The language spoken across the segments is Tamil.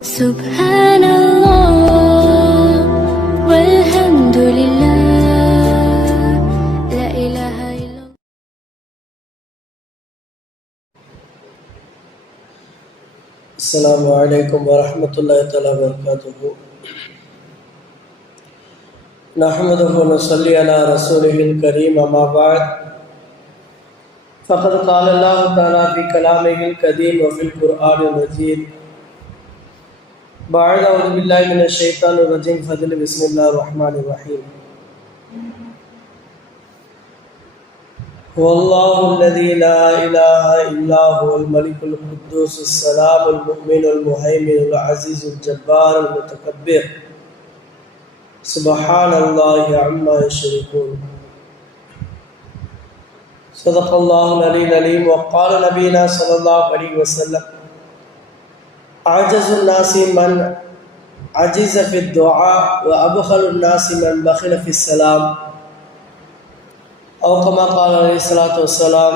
سبحان الله والحمد لله لا إله إلا الله. السلام عليكم ورحمة الله تعالى وبركاته. نحمده ونصلي على رسوله الكريم. أما بعد فقد قال الله تعالى في كلامه القديم وفي القرآن المجيد بعد أعوذ بالله من الشيطان الرجيم فضل بسم الله الرحمن الرحيم. هو الله الذي لا إله إلا هو الملك القدوس السلام المؤمن المهيمن العزيز الجبار المتكبر سبحان الله عما يشركون. صدق الله العلي العليم. وقال نبينا صلى الله عليه وسلم أعجز الناس من عجز في الدعاء وأبخل الناس من بخل في السلام أو كما قال عليه الصلاة والسلام.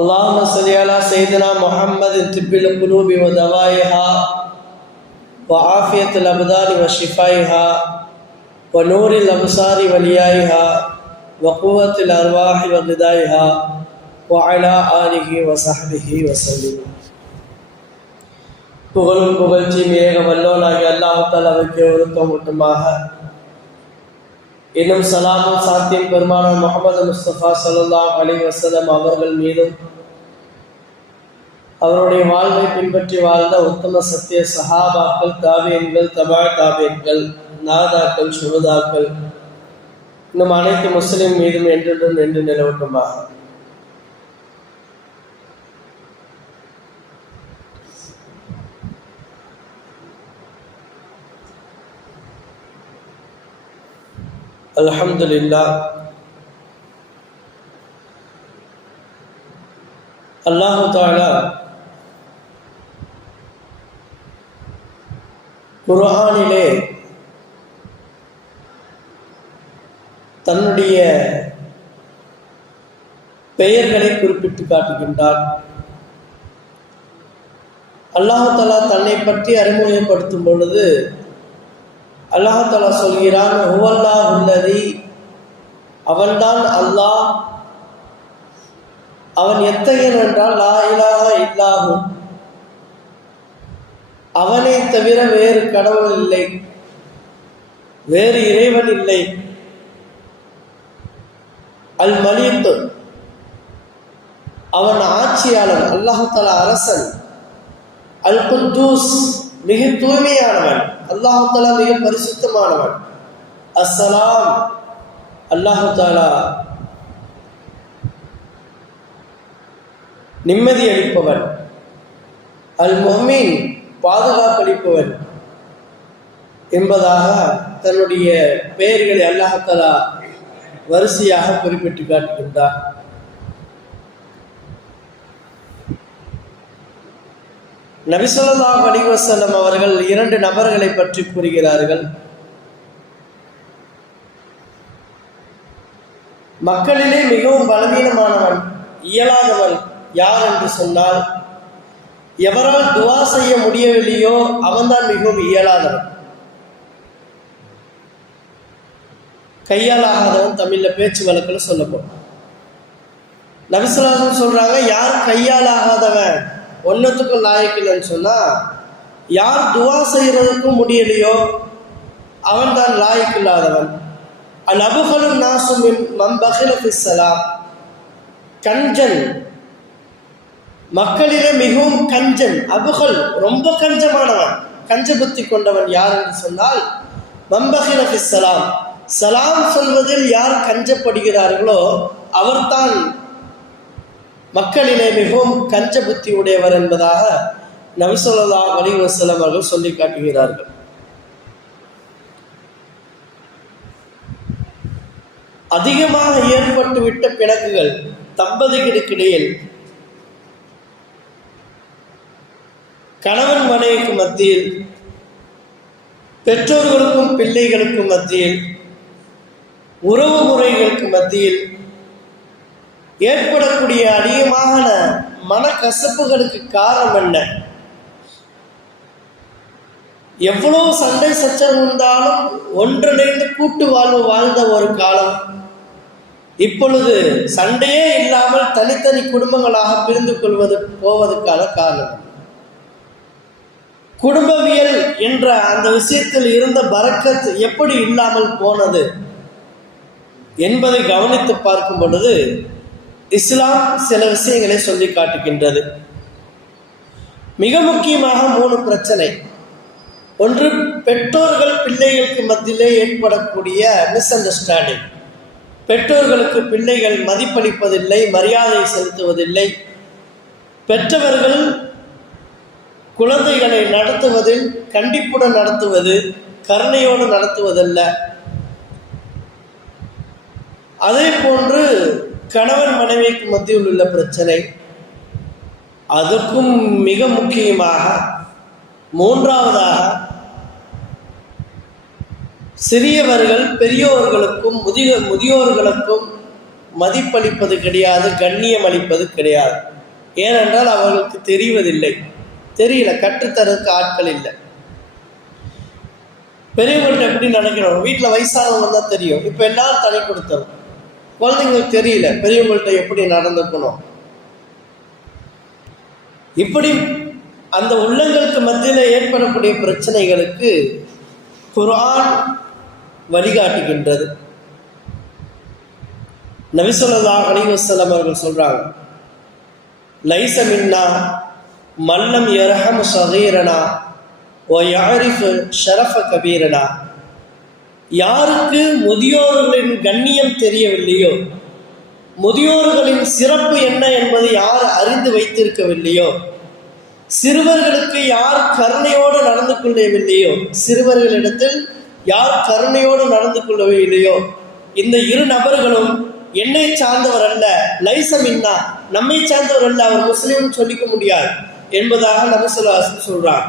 اللهم صل على سيدنا محمد طب القلوب ودوائها وعافية الأبدان وشفائها ونور الأبصار وليائها وقوة الأرواح وغذائها وعلى آله وصحبه وسلم. புகழும் புகழ்ச்சியும் ஏக வல்லோனாகிய அல்லாஹ் தஆலாவுக்கு ஒருத்தம் மட்டுமாக இன்னும் சலாமும் சாத்தியம் பெருமானார் முஹம்மது முஸ்தபா ஸல்லல்லாஹு அலைஹி வஸல்லம் அவர்கள் மீதும் அவருடைய வாழ்வை பின்பற்றி வாழ்ந்த உத்தம சத்திய சஹாபாக்கள் தாபியீன்கள் தபா தாபியீன்கள் நாதாக்கள் சுஹதாக்கள் இன்னும் அனைத்து முஸ்லிம் மீதும் என்றுடன் நின்று நிலவட்டுமாக. அல்ஹம்துலில்லாஹ். அல்லாஹ் தஆலா குர்ஆனிலே தன்னுடைய பெயர்களை குறிப்பிட்டு காட்டுகின்றார். அல்லாஹ் தஆலா தன்னை பற்றி அறிமுகப்படுத்தும் பொழுது அல்லாஹ் தஆலா சொல்கிறான், ஹுவல்லாஹுல்லதி, அவன்தான் அல்லாஹ். அவன் எத்தகையன் என்றால் லா இலாஹா இல்லாஹு, அவனை தவிர வேறு கடவுள் இல்லை, வேறு இறைவன் இல்லை. அல் மலீக், அவன் ஆட்சியாளன், அல்லாஹ் தஆலா அரசன். அல் குத்தூஸ், மிக தூய்மையானவன், அல்லாஹ் தஆலா மிக பரிசுத்தமானவன். அஸ்ஸலாம், அல்லாஹ் தஆலா நிம்மதி அளிப்பவன். அல் முஹ்மின், பாதுகாப்பளிப்பவன் என்பதாக தன்னுடைய பெயர்களை அல்லாஹ் தஆலா வரிசையாக குறிப்பிட்டு காட்டுகின்றார். நபி ஸல்லல்லாஹு அலைஹி வஸல்லம் அவர்கள் இரண்டு நபர்களை பற்றி கூறுகிறார்கள். மக்களிலே மிகவும் பலவீனமானவன், இயலாதவன் யார் என்று சொன்னால், எவரால் துஆ செய்ய முடியவில்லையோ அவன்தான் மிகவும் இயலாதவன். கையால் ஆகாதவன் தமிழ்ல பேச்சு வழக்கில் சொல்லப்படும். நபி ஸல்லல்லாஹு அலைஹி வஸல்லம் சொல்றாங்க, யார் கையால் ஆகாதவன் ஒன்னத்துக்கும் லாயக்கில்லைன்னு சொன்னா, யார் துவா செய்யறதுக்கும் முடியலையோ அவன் தான் லாயக்கில்லாதவன். அல் அபுகலு நாசு மன் பகில ஃபிஸ் ஸலாம், கஞ்சன், மக்களிலே மிகவும் கஞ்சன். அபுகல், ரொம்ப கஞ்சமானவன், கஞ்ச புத்தி கொண்டவன் யார் என்று சொன்னால் மன் பகில ஃபிஸ் ஸலாம், சலாம் சொல்வதில் யார் கஞ்சப்படுகிறார்களோ அவர்தான் மக்களிலே மிகவும் கஞ்ச புத்தி உடையவர் என்பதாக நபி ஸல்லல்லாஹு அலைஹி வஸல்லம் அவர்கள் சொல்லி காட்டுகிறார்கள். அதிகமாக ஏற்பட்டுவிட்ட பிணக்குகள் தம்பதிகளுக்கிடையில், கணவன் மனைவிக்கு மத்தியில், பெற்றோர்களுக்கும் பிள்ளைகளுக்கும் மத்தியில், உறவு முறைகளுக்கு மத்தியில் ஏற்படக்கூடிய அதிகமான மனக்கசப்புகளுக்கு காரணம் என்ன? எவ்வளவு சண்டை சச்சரவு இருந்தாலும் ஒன்றிணைந்து கூட்டு வாழ்வு வாழ்ந்த ஒரு காலம் இப்பொழுது சண்டையே இல்லாமல் தனித்தனி குடும்பங்களாக பிரிந்து போவதற்கான காரணம். குடும்பவியல் என்ற அந்த விஷயத்தில் இருந்த பரக்கத் எப்படி இல்லாமல் போனது என்பதை கவனித்து பார்க்கும் பொழுது இஸ்லாம் சில விஷயங்களை சொல்லி காட்டுகின்றது. மிக முக்கியமாக 3 பிரச்சனை. ஒன்று, பெற்றோர்கள் பிள்ளைகளுக்கு மத்தியிலே ஏற்படக்கூடிய மிஸ் அண்டர்ஸ்டாண்டிங். பெற்றோர்களுக்கு பிள்ளைகள் மதிப்பளிப்பதில்லை, மரியாதை செலுத்துவதில்லை. பெற்றவர்கள் குழந்தைகளை நடத்துவதில் கண்டிப்புடன் நடத்துவது, கருணையோடு நடத்துவதல்ல. அதே போன்று கணவன் மனைவிக்கு மத்தியில் உள்ள பிரச்சனை. அதற்கும் மிக முக்கியமாக 3வதாக சிறியவர்கள் பெரியோர்களுக்கும் முதியோர்களுக்கும் மதிப்பளிப்பது கிடையாது, கண்ணியம் அளிப்பது கிடையாது. ஏனென்றால் அவர்களுக்கு தெரியல, கற்றுத்தரதுக்கு ஆட்கள் இல்லை. பெரியவங்கள்ட்ட எப்படி நினைக்கிறோம்? வீட்டில் வயசானவங்க தான் தெரியும். இப்போ எல்லாரும் தனி கொடுத்தோம், குழந்தைங்களுக்கு தெரியல பெரியவங்கள்ட்ட எப்படி நடந்துக்கணும். இப்படி அந்த உள்ளங்களுக்கு மத்தியில் ஏற்படக்கூடிய பிரச்சனைகளுக்கு குர்ஆன் வழிகாட்டுகின்றது. நபி ஸல்லல்லாஹு அலைஹி வஸல்லம் அவர்கள் சொல்றாங்க, லைஸ மின்னா மல்லம் யர்ஹம் ஸகீரனா வ யஅரிஃபு ஷரஃப கபீரனா. யாருக்கு முதியோர்களின் கண்ணியம் தெரியவில்லையோ, முதியோர்களின் சிறப்பு என்ன என்பதை யார் அறிந்து வைத்திருக்கவில்லையோ, சிறுவர்களுக்கு யார் கருணையோடு நடந்து கொள்ளவில்லையோ, சிறுவர்களிடத்தில் யார் கருணையோடு நடந்து கொள்ளவில்லையோ, இந்த 2 நபர்களும் என்னை சார்ந்தவர் அல்ல, லைஸ மின்னா, நம்மை சார்ந்தவர் அல்ல, அவர் முஸ்லீம் சொல்லிக்க முடியாது என்பதாக நபி ஸல்லல்லாஹு அலைஹி வஸல்லம் சொல்றாங்க.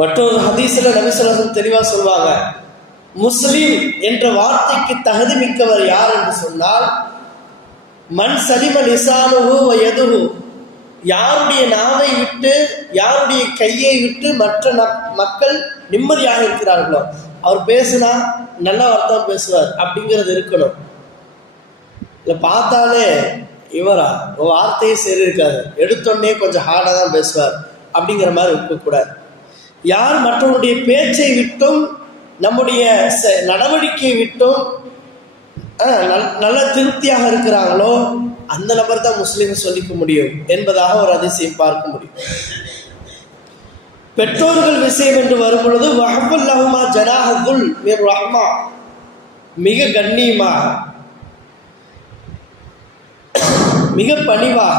மற்றொரு ஹதீஸ்ல நபி ஸல்லல்லாஹு அலைஹி வஸல்லம் தெளிவா சொல்வாங்க, முஸ்லிம் என்ற வார்த்தைக்கு தகுதி மிக்கவர் யார் என்று சொன்னால், மன் சலிம லிசானுஹு வ யதுஹு, யாருடைய நாவை விட்டு யாருடைய கையை விட்டு மற்ற மக்கள் நிம்மதியாக இருக்கிறார்களோ, அவர் பேசுனா நல்ல வார்த்தை பேசுவார் அப்படிங்கிறது இருக்கணும். இல்லை பார்த்தாலே இவரா வார்த்தையே சரி இருக்காது, எடுத்தோடனே கொஞ்சம் ஹார்டாக தான் பேசுவார் அப்படிங்கிற மாதிரி இருக்கக்கூடாது. யார் மற்றவருடைய பேச்சை விட்டும் நம்முடைய நடவடிக்கையை விட்டும் நல்ல திருப்தியாக இருக்கிறாங்களோ அந்த நபர் தான் முஸ்லீம் சொல்லிக்க முடியும் என்பதாக ஒரு அதிசயம் பார்க்க முடியும். பெற்றோர்கள் விஷயம் என்று வரும் பொழுது வஹபுல்லஹுமா ஜனாஹுல் மிர் ரஹ்மா, மிக கண்ணியமாக மிக பணிவாக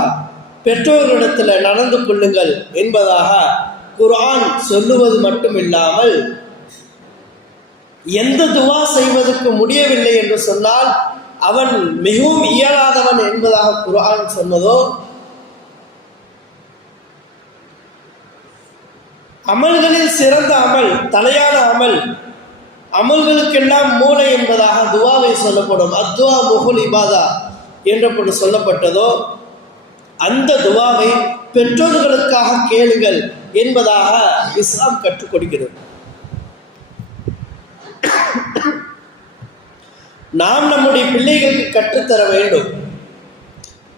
பெற்றோர்களிடத்தில் நடந்து கொள்ளுங்கள் என்பதாக குர்ஆன் சொல்லுவது மட்டுமில்லாமல், எந்த துவா செய்வதற்கு முடியவில்லை என்று சொன்னால் அவன் மிகவும் இயலாதவன் என்பதாக குர்ஆன் சொன்னதோ, அமல்களில் சிறந்த அமல், தலையான அமல்களுக்கெல்லாம் மூளை என்பதாக துவாவை சொல்லப்படும். அத்துவா முகுல் இபாதா என்று சொல்லப்பட்டதோ, அந்த துவாவை பெற்றோர்களுக்காக கேளுங்கள் என்பதாக இஸ்லாம் கற்றுக் கொடுக்கிறது. நாம் நம்முடைய பிள்ளைகளுக்கு கற்றுத்தர வேண்டும்.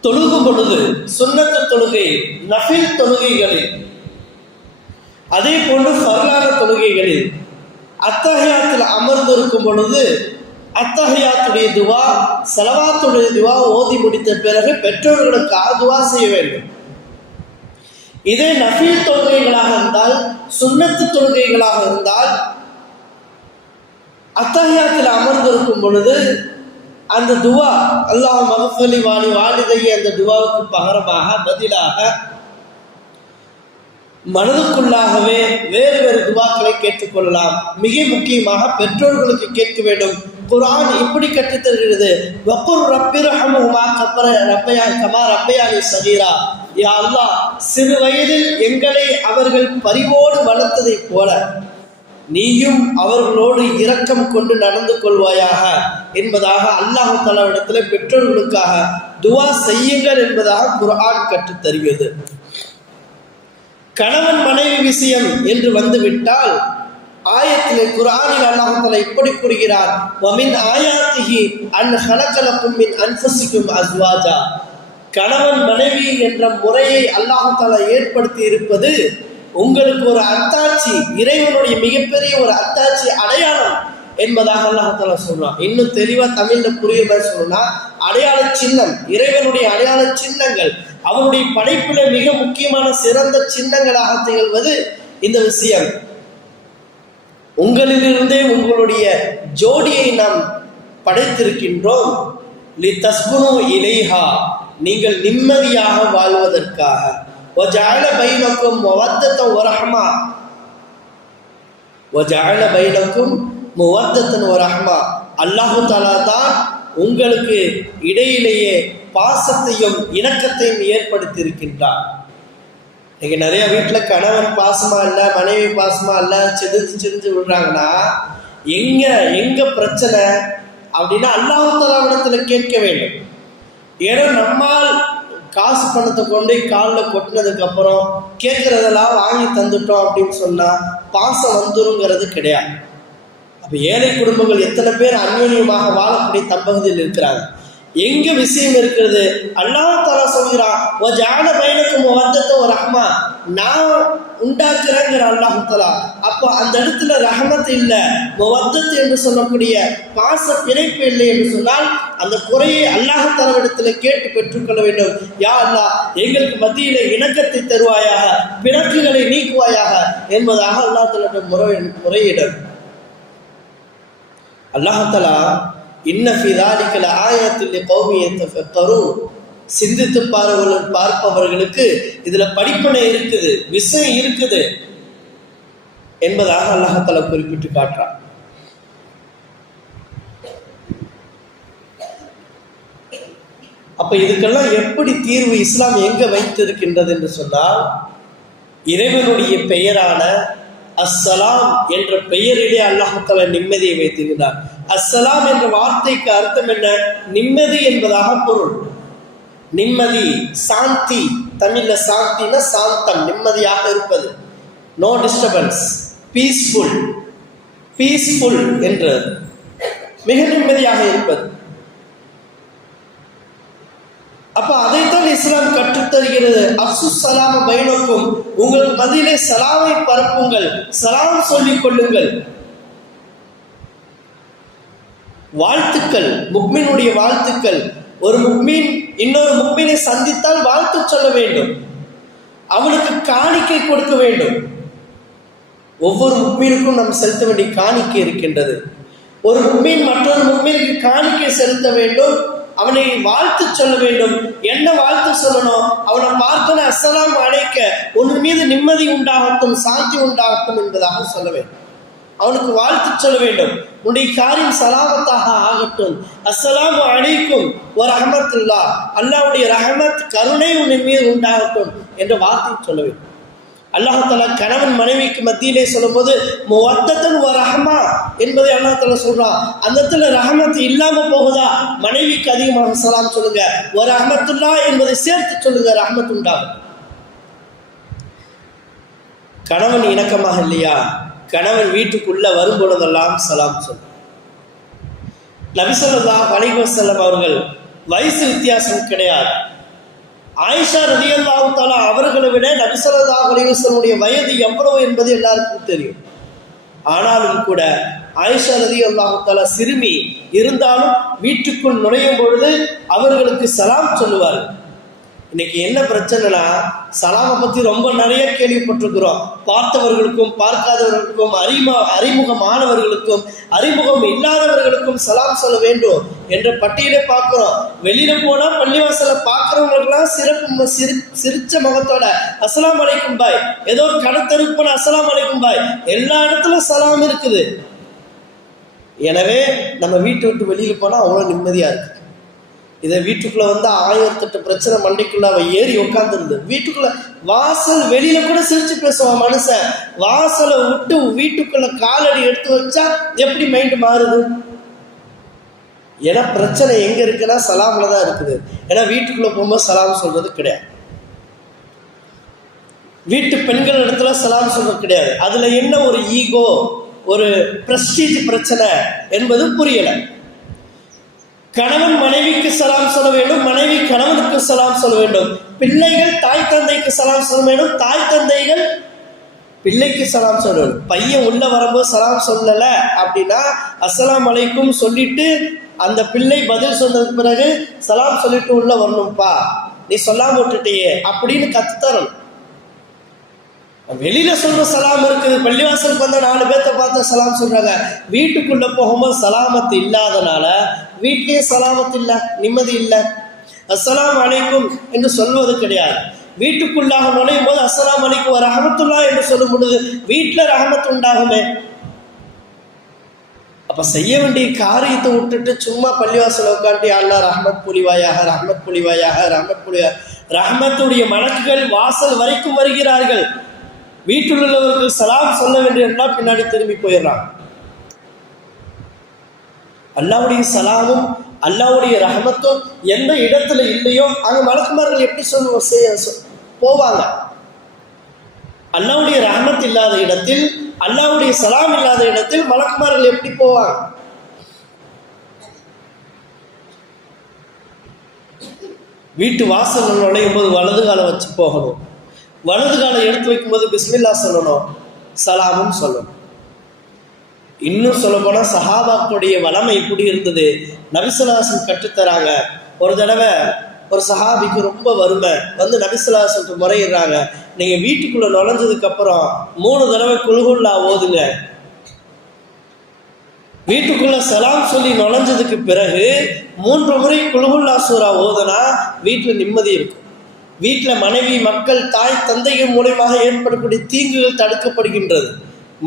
தொழுகும் பொழுது சுன்னத்து தொழுகை, நஃபில் தொழுகைகளில், அதே போன்று ஃபர்லான தொழுகைகளில் அத்தஹியாத்தில் அமர்ந்திருக்கும் பொழுது அத்தஹியாத்துடைய துவா, ஸலவாத்துடைய துவா ஓதி முடித்த பிறகு பெற்றோர்களுக்காக துவா செய்ய வேண்டும். இதே நஃபில் தொழுகைகளாக இருந்தால், சுன்னத்து தொழுகைகளாக இருந்தால், அத்தஹியாத்தில் அமர்ந்திருக்கும் பொழுது அந்த துவா அல்லாஹ் மக்ஃபிலி வாலி வாலிதையை அந்த துவாவுக்கு பகரமாக பதிலாக மனதுக்குள்ளாகவே வேறு வேறு துவாக்களை கேட்டுக்கொள்ளலாம். மிக முக்கியமாக பெற்றோர்களுக்கு கேட்க வேண்டும். குர்ஆன் இப்படி கற்றுத்தருகிறது, வக்குர் ரப்பிர்ஹம்ஹுமா கமா ரப்பயானி ஸகீரா. யா அல்லாஹ், சிறு வயதில் எங்களை அவர்கள் பரிவோடு வளர்த்ததைப் போல நீயும் அவர்களோடு இரக்கம் கொண்டு நடந்து கொள்வாயாக என்பதாக அல்லாஹ் தஆலாவிடத்தில் பெற்றோர்களுக்காக துஆ செய்யுங்கள் என்பதாக குர்ஆன் கற்றுத் தருகிறது. கணவன் மனைவி விஷயம் என்று வந்துவிட்டால் ஆயத்திலே குர்ஆனில் அல்லாஹ் தஆலா இப்படி கூறுகிறார், வமின் ஆயாத்திஹி அன் ஹலகலக்கும் மின் அன்ஃபுசிக்கும் அஸ்வாஜா. கணவன் மனைவி என்ற முறையை அல்லாஹ் தஆலா ஏற்படுத்தி இருப்பது உங்களுக்கு ஒரு அத்தாட்சி, இறைவனுடைய மிகப்பெரிய ஒரு அத்தாட்சி அடையாளம் என்பதாக அல்லாஹ் தஆலா சொல்றான். இன்னும் தெளிவா தமிழ்ல புரிய மாதிரி சொல்லணும்னா அடையாள சின்னம், இறைவனுடைய அடையாள சின்னங்கள், அவனுடைய படைப்பில மிக முக்கியமான சிறந்த சின்னங்களாக திகழ்வது இந்த விஷயம். உங்களிலிருந்தே உங்களுடைய ஜோடியை நாம் படைத்திருக்கின்றோம். லிதஸ்குனு இலைஹா, நீங்கள் நிம்மதியாக வாழ்வதற்காக. வஜஅல பைனக்கும் மவத்தத்தன் வரஹ்மா, வஜஅல பைனக்கும் மவத்தத்தன் வரஹ்மா. அல்லாஹ் தஆலா தான் உங்களுக்கு இடையிலேயே பாசத்தையும் இணக்கத்தையும் ஏற்படுத்தி இருக்கின்றார். இன்னைக்கு நிறைய வீட்டில் கணவன் பாசமா இல்லை, மனைவி பாசமா இல்லை, சிரிஞ்சு விடுறாங்கன்னா எங்க பிரச்சனை அப்படின்னா அல்லாஹ் தஆலாவிடத்துல கேட்க வேண்டும். ஏன்னா நம்மால் காசு பணத்தை கொண்டு காலில் கொட்டினதுக்கு அப்புறம் கேட்கறதெல்லாம் வாங்கி தந்துட்டோம் அப்படின்னு சொன்னா பாசம் வந்துருங்கிறது கிடையாது. அப்ப ஏழை குடும்பங்கள் எத்தனை பேர் அந்யோன்யமாக வாழக்கூடிய தம்பதியில் இருக்கிறாங்க. எங்க விஷயம் இருக்கிறது? அல்லாஹ் தஆலா சொல்கிறான், வஜஅல பைனக்கும் மவத்தத்தன் வரஹ்மா, நான் உண்டாக்குறேங்கிற அல்லாஹ் தஆலா. அப்போ அந்த இடத்துல ரஹமத் இல்லை, மவத்தத் என்று சொல்லக்கூடிய பாச பிணைப்பு இல்லை என்று சொன்னால் அந்த குறையை அல்லாஹ் தஆலாவிடத்தில் கேட்டு பெற்றுக்கொள்ள வேண்டும். யா அல்லாஹ், எங்களுக்கு மத்தியில இணக்கத்தை தருவாயாக, பிணக்குகளை நீக்குவாயாக என்பதாக அல்லாஹ் தஆலா முறையிடும். அல்லாஹ் தஆலா இன்ன ஃபீ ذلك لآيات لقوم يتفكرون, சிந்தித்து பார்ப்பவர்களுக்கு இதுல படிப்பினை இருக்குது, விஷயம் இருக்குது என்பதாக அல்லாஹ் தஆலா குறிப்பிட்டு காட்டுறான். அப்ப இதுக்கெல்லாம் எப்படி தீர்வு இஸ்லாம் எங்க வைத்திருக்கின்றது என்று சொன்னால், இறைவனுடைய பெயரான அஸ்ஸலாம் என்ற பெயரிலே அல்லாஹ் தஆலா நிம்மதியை வைத்திருக்கிறார். அஸ்ஸலாம் என்ற வார்த்தைக்கு அர்த்தம் என்ன? நிம்மதி என்பதாக பொருள். நிம்மதி, சாந்தி. தமிழ்ல சாந்தினா சாந்தம், நிம்மதியாக இருப்பது, நோ டிஸ்டர்பன்ஸ், பீஸ்ஃபுல். பீஸ்ஃபுல் என்று மிக நிம்மதியாக இருப்பது. அப்ப அதைத்தான் இஸ்லாம் கற்றுத்தருகிறது. அப்சுஸ் ஸலாம பைனக்கும், உங்கள் மத்தியிலே சலாமை பரப்புங்கள், சலாம் சொல்லிக் கொள்ளுங்கள். வாழ்த்துக்கள், முக்மீனுடைய வாழ்த்துக்கள். ஒரு முக்மீன் இன்னொரு முக்மீனை சந்தித்தால் வாழ்த்து சொல்ல வேண்டும், அவனுக்கு காணிக்கை கொடுக்க வேண்டும். ஒவ்வொரு முக்மீனுக்கும் நாம் செலுத்த வேண்டிய காணிக்கை இருக்கின்றது. ஒரு முக்மீன் மற்றொரு முக்மீனுக்கு காணிக்கை செலுத்த வேண்டும், அவனை வாழ்த்து சொல்ல வேண்டும். என்ன வாழ்த்து சொல்லணும்? அவனை பார்த்தோன்னு அஸ்ஸலாமு அலைக்க, உன் மீது நிம்மதி உண்டாகட்டும், சாந்தி உண்டாகட்டும் என்பதாக சொல்ல வேண்டும். அவனுக்கு வாழ்த்து சொல்ல வேண்டும், உன்னுடைய காரியம் சலாமத்தாக ஆகட்டும், அஸ்ஸலாமு அலைக்கும் வ ரஹ்மத்துல்லாஹ், அல்லாஹ்வுடைய ரஹமத், கருணை உன்னின் மீது உண்டாகட்டும் என்ற வார்த்தை சொல்ல வேண்டும். அல்லாஹ் தஆலா கணவன் மனைவிக்கு மத்தியிலே சொல்லும்போது மவத்தத்தன் வ ரஹ்மா என்பதை அல்லாஹ் தஆலா சொல்றான். அந்த இடத்துல ரஹமத் இல்லாம போகுதா? மனைவிக்கு அதிகமாக சலாம் சொல்லுங்க, வ ரஹ்மத்துல்லாஹ் என்பதை சேர்த்து சொல்லுங்க, ரஹமத் உண்டாகும். கணவன் இணக்கமாக இல்லையா? கணவன் வீட்டுக்குள்ள வரும் பொழுதெல்லாம் சலாம் சொல்லு. நபி ஸல்லல்லாஹு அலைஹி வஸல்லம் அவர்கள் வயசு வித்தியாசம் கிடையாது. ஆயிஷா ரலியல்லாஹு தஆலா அவர்களை விட நபி ஸல்லல்லாஹு அலைஹி வஸல்லம் வயது எவ்வளவு என்பது எல்லாருக்கும் தெரியும். ஆனாலும் கூட ஆயிஷா ரலியல்லாஹு தஆலா சிறுமி இருந்தாலும் வீட்டுக்குள் நுழையும் பொழுது அவர்களுக்கு சலாம் சொல்லுவார். இன்னைக்கு என்ன பிரச்சனைனா, சலாமை பத்தி ரொம்ப நிறைய கேள்விப்பட்டிருக்கிறோம். பார்த்தவர்களுக்கும் பார்க்காதவர்களுக்கும், அறிமுகமானவர்களுக்கும் அறிமுகம் இல்லாதவர்களுக்கும் சலாம் சொல்ல வேண்டும் என்ற பட்டியலை பார்க்கிறோம். வெளியில போனா பள்ளிவாசல பார்க்கிறவங்களுக்கெல்லாம் சிரிச்ச முகத்தோட அஸ்ஸலாமு அலைக்கும் பாய், ஏதோ கடத்தருக்கு போன அஸ்ஸலாமு அலைக்கும் பாய், எல்லா இடத்துலயும் சலாம் இருக்குது. எனவே நம்ம வீட்டை விட்டு வெளியில போனா அவ்வளவு நிம்மதியா இருக்கு. இதை வீட்டுக்குள்ள வந்து 1008 பிரச்சனை மண்டைக்குள்ள அவ ஏறி உட்காந்துருந்து வீட்டுக்குள்ள வாசல் வெளியில கூட சிரிச்சு பேசுவான் மனுஷன். வாசலை விட்டு வீட்டுக்குள்ள காலடி எடுத்து வச்சா எப்படி மைண்ட் மாறுது? ஏன்னா பிரச்சனை எங்க இருக்குன்னா சலாம்ல தான் இருக்குது. ஏன்னா வீட்டுக்குள்ள போகும்போது சலாம் சொல்றது கிடையாது, வீட்டு பெண்கள் இடத்துல சலாம் சொல்றது கிடையாது. அதுல என்ன ஒரு ஈகோ, ஒரு பிரஸ்டீஜ் பிரச்சனை என்பது புரியல. கணவன் மனைவிக்கு சலாம் சொல்ல வேண்டும், மனைவி கணவனுக்கு சலாம் சொல்ல வேண்டும், பிள்ளைகள் தாய் தந்தைக்கு சலாம் சொல்ல வேண்டும், தாய் தந்தைகள் பிள்ளைக்கு சலாம் சொல்ல வேண்டும். பையன் உள்ள வரும்போது சலாம் சொல்லல அப்படின்னா அஸ்ஸலாமு அலைக்கும் சொல்லிட்டு அந்த பிள்ளை பதில் சொன்னதுக்கு பிறகு சலாம் சொல்லிட்டு உள்ள வரணும்ப்பா, நீ சொல்லாம விட்டுட்டியே அப்படின்னு கத்துத்தரணும். வெளியில சொல்ற சலாம் இருக்குது, பள்ளிவாசலுக்கு வந்த 4 பேர்த்த பார்த்து சலாம் சொல்றாங்க. வீட்டுக்குள்ள போகும்போது சலாமத்து இல்லாதனால வீட்டிலேயே சலாமத்து இல்லை, நிம்மதி இல்லை. அஸ்ஸலாமு அலைக்கும் என்று சொல்வது கிடையாது. வீட்டுக்குள்ளாக நுழையும் போது அஸ்ஸலாமு அலைக்கும் ரஹ்மத்துல்லாஹ் என்று சொல்லும் பொழுது வீட்டுல ரஹமத்து உண்டாகுமே. அப்ப செய்ய வேண்டிய காரியத்தை விட்டுட்டு சும்மா பள்ளிவாசல உட்காந்து அல்லாஹ் ரஹ்மத் புரிவாயாக, ரஹ்மத் புரிவாயாக, ரஹ்மத் புரிவா, ரஹ்மத்துடைய மலக்குகள் வாசல் வரைக்கும் வருகிறார்கள். வீட்டில் உள்ளவர்கள் சலாம் சொல்ல வேண்டியதுனா பின்னாடி திரும்பி போயிடுறாங்க. அல்லாஹ்வுடைய சலாமும் அல்லாஹ்வுடைய ரஹமத்தும் எந்த இடத்துல இல்லையோ அங்க மலக்குமார்கள் எப்படி போவாங்க? அல்லாஹ்வுடைய ரஹமத் இல்லாத இடத்தில், அல்லாஹ்வுடைய சலாம் இல்லாத இடத்தில் மலக்குமார்கள் எப்படி போவாங்க? வீட்டு வாசல் நுழையும் போது வலது காலை வச்சு போகணும், வலது காலை எடுத்து வைக்கும்போது பிஸ்மில்லா சொல்லணும், சலாமும் சொல்லணும். இன்னும் சொல்ல போனா சஹாபாக்களுடைய வளமை இப்படி இருந்தது, நபிசுல்லாஹ் கற்றுத்தராங்க. ஒரு தடவை ஒரு சஹாபிக்கு ரொம்ப வறுமை வந்து நபிசுல்லாஹ் முறையிடுறாங்க, நீங்க வீட்டுக்குள்ள நுழைஞ்சதுக்கு அப்புறம் 3 தடவை குல்ஹுல்லா ஓதுங்க. வீட்டுக்குள்ள சலாம் சொல்லி நுழைஞ்சதுக்கு பிறகு 3 முறை குல்ஹுல்லா சூரா ஓதுனா வீட்டுல நிம்மதி இருக்கும். வீட்டுல மனைவி, மக்கள், தாய் தந்தைகள் மூலமாக ஏற்படக்கூடிய தீங்குகள் தடுக்கப்படுகின்றது,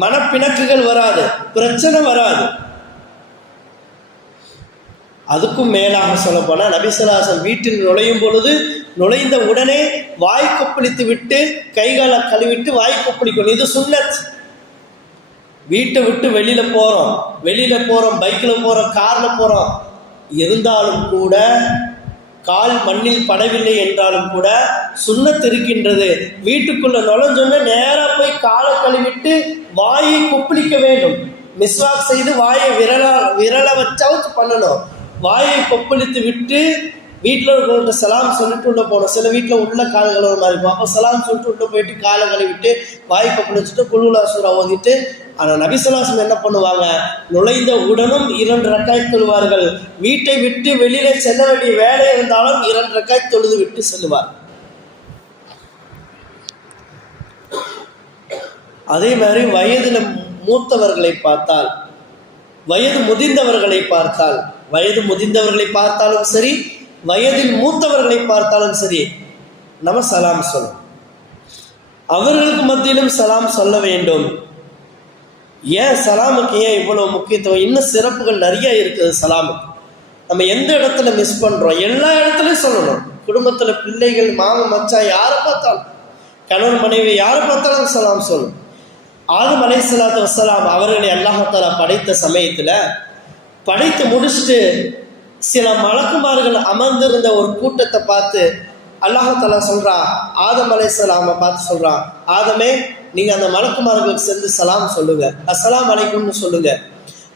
மனப்பிணக்குகள் வராது, பிரச்சனை வராது. அதுக்கும் மேலாக சொல்ல போனா நபிசுல்லாஹ் வீட்டில் நுழையும் பொழுது நுழைந்த உடனே வாய் கொப்பளித்து விட்டு கைகால கழுவிட்டு வாய் கொப்பளிக்கணும். இது சுன்னத். வீட்டை விட்டு வெளியில போறோம், பைக்கில் போறோம், கார்ல போறோம், இருந்தாலும் கூட கால் மண்ணில் படவில்லை என்றாலும் கூட சுன்னத் இருக்கின்றது. வீட்டுக்குள்ள நுழைஞ்சோன்னு நேரா போய் காலை கழுவிட்டு வாயை கொப்பளிக்க வேண்டும். மிஸ்வாக் செய்து வாயை விரல வச்சாவது பண்ணணும். வாயை கொப்பளித்து விட்டு வீட்டில் இருக்கிறவங்க சலாம் சொல்லிட்டு உள்ள போகணும். சில வீட்டில் உள்ள காலை கழுவுற மாதிரி இருக்கும். அப்போ சலாம் சொல்லிட்டு உள்ள போயிட்டு காலை கழுவிட்டு வாயை கொப்பளிச்சுட்டு குல்ஹுல்லா சூரா ஓதிட்டு, ஆனால் நபிசுல்லாஹ் என்ன பண்ணுவாங்க, நுழைந்த உடனும் 2 ரக்காத் தொழுவார்கள். வீட்டை விட்டு வெளியில செல்ல வேண்டிய வேலை இருந்தாலும் 2 ரக்காத் தொழுது விட்டு செல்லுவார். அதே மாதிரி வயதில் மூத்தவர்களை பார்த்தால், வயது முதிர்ந்தவர்களை பார்த்தால், வயது முதிர்ந்தவர்களை பார்த்தாலும் சரி, வயதில் மூத்தவர்களை பார்த்தாலும் சரி, நம்ம சலாம் சொல்லணும். அவர்களுக்கு மத்தியிலும் சலாம் சொல்ல வேண்டும். ஏன் சலாமுக்கு ஏன் இவ்வளவு முக்கியத்துவம்? இன்னும் சிறப்புகள் நிறைய இருக்குது சலாமுக்கு. நம்ம எந்த இடத்துல மிஸ் பண்றோம்? எல்லா இடத்துலையும் சொல்லணும். குடும்பத்துல பிள்ளைகள், மாமன், மச்சான், யாரை பார்த்தாலும், கணவன் மனைவி யாரை பார்த்தாலும் சலாம் சொல்லணும். ஆதம் அலைஹிஸ்ஸலாத்து வஸ்ஸலாம் அவர்களை அல்லாஹ் தஆலா படைத்த சமயத்துல படைத்து முடிச்சுட்டு சில மலக்குமார்கள் அமர்ந்திருந்த ஒரு கூட்டத்தை பார்த்து அல்லாஹ் தஆலா சொல்றான், ஆதம் அலைஹிஸ்ஸலாமை பார்த்து சொல்றான், ஆதமே நீங்க அந்த மலக்குமார்களுக்கு சென்று சலாம் சொல்லுங்க, அஸ்ஸலாமு அலைக்கும்னு சொல்லுங்க.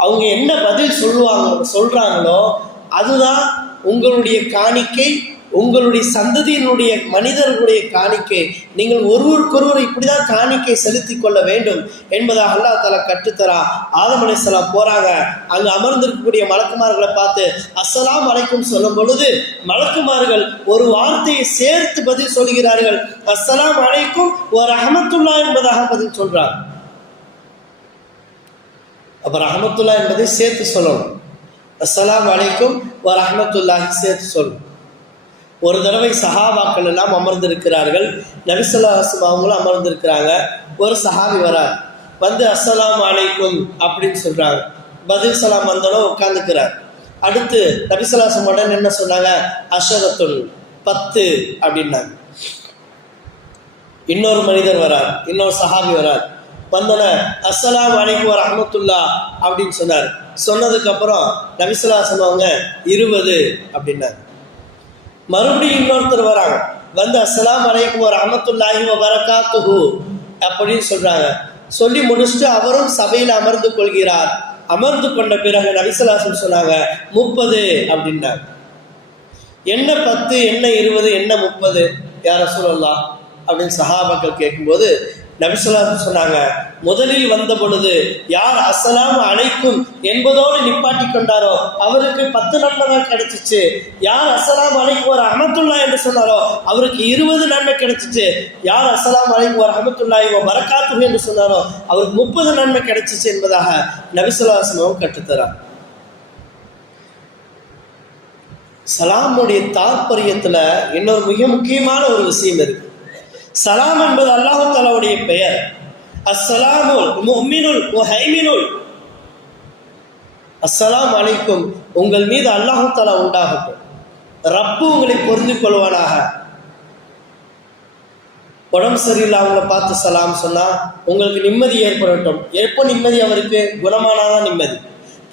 அவங்க என்ன பதில் சொல்றாங்களோ அதுதான் உங்களுடைய காணிக்கை, உங்களுடைய சந்ததியினுடைய மனிதர்களுடைய காணிக்கை. நீங்கள் ஒருவருக்கொருவர் இப்படிதான் காணிக்கை செலுத்தி கொள்ள வேண்டும் என்பதாக அல்லாஹ் தஆலா கற்றுத்தரா. ஆதம் அலைஹிஸ்ஸலாம் போறாங்க, அங்கு அமர்ந்திருக்கக்கூடிய மலக்குமார்களை பார்த்து அஸ்ஸலாமு அலைக்கும் சொல்லும் பொழுது மலக்குமார்கள் ஒரு வார்த்தையை சேர்த்து பதில் சொல்கிறார்கள், அஸ்ஸலாமு அலைக்கும் வ ரஹ்மத்துல்லாஹ் என்பதாக பதில் சொல்றாங்க. அப்ப ரஹ்மத்துல்லாஹ் என்பதை சேர்த்து சொல்லணும், அஸ்ஸலாமு அலைக்கும் வ ரஹ்மத்துல்லாஹ் சேர்த்து சொல்லணும். ஒரு தடவை சஹாபாக்கள் எல்லாம் அமர்ந்திருக்கிறார்கள், நபி ஸல்லல்லாஹு அலைஹி வஸல்லம் அவங்களும் அமர்ந்திருக்கிறாங்க. ஒரு சஹாபி வரார், வந்து அஸ்ஸலாமு அலைக்கும் அப்படின்னு சொல்றாங்க. பதில் சலாம் வந்தோட உட்காந்துக்கிறார். அடுத்து நபிசல்லாசம் உடனே என்ன சொன்னாங்க? அஷரத்துன் 10 அப்படின்னாங்க. இன்னொரு மனிதர் வரார், இன்னொரு சஹாபி வரார். வந்தோடனே அஸ்ஸலாமு அலைக்கும் வரஹ்மத்துல்லாஹ் அப்படின்னு சொன்னார். சொன்னதுக்கு அப்புறம் நபிசல்லாசம் அவங்க 20 அப்படின்னாங்க. மறுபடியும் இன்னொருத்தர் வராங்க, வந்து அஸ்ஸலாமு அலைக்கும் வரஹ்மத்துல்லாஹி வபரகாத்துஹு அப்படின்னு சொல்றாங்க. சொல்லி முடிச்சுட்டு அவரும் சபையில் அமர்ந்து கொள்கிறார். அமர்ந்து கொண்ட பிறகு நபிசல்லாசம் சொன்னாங்க 30 அப்படின்னாங்க. என்ன 10, என்ன 20, என்ன 30 யா ரசூலல்லாஹ் அப்படின்னு சஹாபாக்கள் கேட்கும்போது நபிசல்லாசம் சொன்னாங்க, முதலில் வந்த பொழுது யார் அஸ்ஸலாமு அலைக்கும் என்பதோடு நிப்பாட்டி கொண்டாரோ அவருக்கு 10 நன்மை தான் கிடைச்சிச்சு. யார் அஸ்ஸலாமு அலைக்கும் வரஹ்மத்துல்லாஹ் என்று சொன்னாரோ அவருக்கு 20 நன்மை கிடைச்சிச்சு. யார் அஸ்ஸலாமு அலைக்கும் வரஹ்மத்துல்லாஹி வபரகாத்துஹு என்று சொன்னாரோ அவருக்கு 30 நன்மை கிடைச்சிச்சு என்பதாக நபிசல்லாசம் கற்றுத்தரார். சலாமுடைய தாற்பயத்துல இன்னொரு மிக முக்கியமான ஒரு விஷயம் இருக்கு. சலாம் என்பது அல்லாஹ் தஆலாவுடைய பெயர். அஸ்ஸலாமுல் முஃமினுல் முஹைமினுல். அஸ்ஸலாமு அலைக்கும், உங்கள் மீது அல்லாஹ் தஆலா உண்டாகட்டும், ரப்பு உங்களை பொருந்தி கொள்வானாக. உடம்பு சரியில்லாமல பார்த்து சலாம் சொன்னா உங்களுக்கு நிம்மதி ஏற்படட்டும். எப்போ நிம்மதி? அவருக்கு குணமானாதான் நிம்மதி.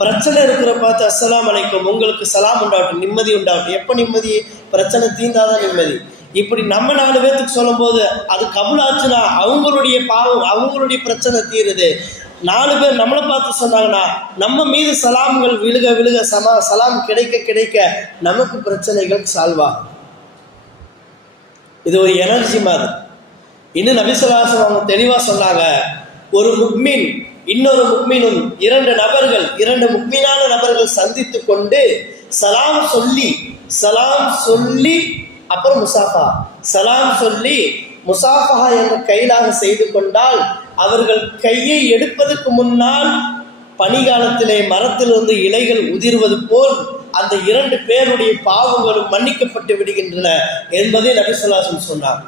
பிரச்சனை இருக்கிற பார்த்து அஸ்ஸலாமு அலைக்கும், உங்களுக்கு சலாம் உண்டாகட்டும், நிம்மதி உண்டாகட்டும். எப்போ நிம்மதி? பிரச்சனை தீர்ந்தாதான் நிம்மதி. இப்படி நம்ம 4 பேர்த்துக்கு சொல்லும் போது அது கபுலாச்சுன்னா அவங்களுடைய பாவம், அவங்களுடைய பிரச்சனை தீருது. 4 பேர் நம்மளை பார்த்து சொன்னாங்கன்னா நம்ம மீது சலாம்கள் விழுக விழுக சலாம் கிடைக்க கிடைக்க நமக்கு பிரச்சனைகள் சால்வ் ஆகும். இது ஒரு எனர்ஜி மாதிரி. இன்னும் நபிசல்லாசம் அவங்க தெளிவா சொன்னாங்க, ஒரு முக்மின் இன்னொரு முக்மினும் 2 முக்மினான நபர்கள் சந்தித்து கொண்டு சலாம் சொல்லி அப்புறம் முசாஃபா, சலாம் சொல்லி முசாஃபா என்ற கையிலாக செய்து கொண்டால் அவர்கள் கையை எடுப்பதற்கு முன்னால் பனிகாலத்திலே மரத்திலிருந்து இலைகள் உதிர்வது போல் அந்த 2 பேருடைய பாவங்களும் மன்னிக்கப்பட்டு விடுகின்றன என்பதை நபி ஸல்லல்லாஹு அலைஹி வஸல்லம் சொன்னார்.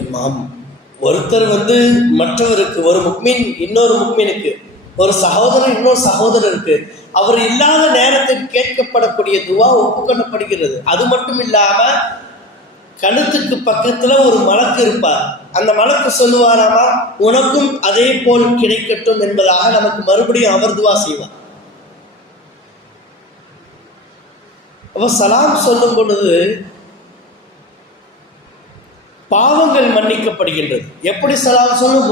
எம்மாம் ஒருத்தர் மற்றவருக்கு, ஒரு முக்மின் இன்னொரு முக்மினுக்கு, ஒரு சகோதரர் இன்னொரு சகோதரருக்கு அவர் இல்லாத நேரத்தில் கேட்கப்படக்கூடிய துவா ஒப்புக்கொள்ளப்படுகிறது. அது மட்டும் இல்லாம கழுத்துக்கு பக்கத்துல ஒரு மலக்கு இருப்பார். அந்த மலக்கு சொல்லுவாராமா, உனக்கும் அதே போல் கிடைக்கட்டும் என்பதாக நமக்கு மறுபடியும் அவர் துவா செய்வார். அப்ப சலாம் சொல்லும் பொழுது பாவங்கள் மன்னிக்கப்படுகின்றது. எப்படி சலாம் சொல்லும்?